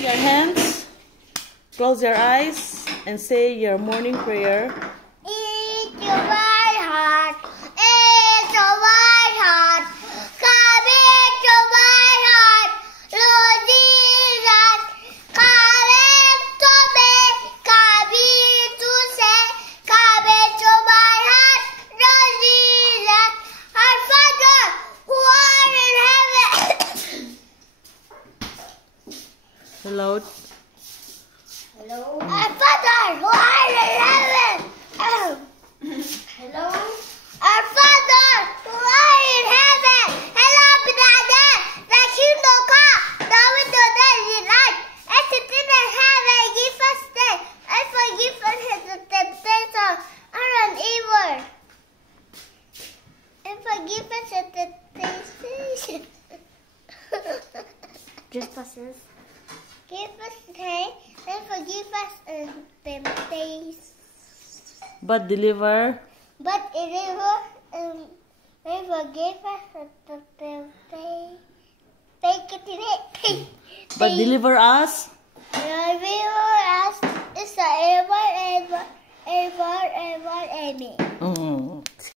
Your hands, close your eyes, and say your morning prayer. Into my heart, into my heart, come into my heart, Lord Jesus, come into me, come into say, come into my heart, Lord Jesus, our Father who art in heaven. Hello. Hello. Our Father who art in heaven. Hello. Our Father who art in heaven. Hello, brother. The kingdom come. The window that is light. As it is in heaven, give us today. And forgive us the temptation and evil. And forgive us the temptation. Just passes. Give us today and forgive us temptation. But deliver. But deliver and forgive us the temptation. Take it today. But deliver us. Deliver us is the ever, ever, ever, ever, amen.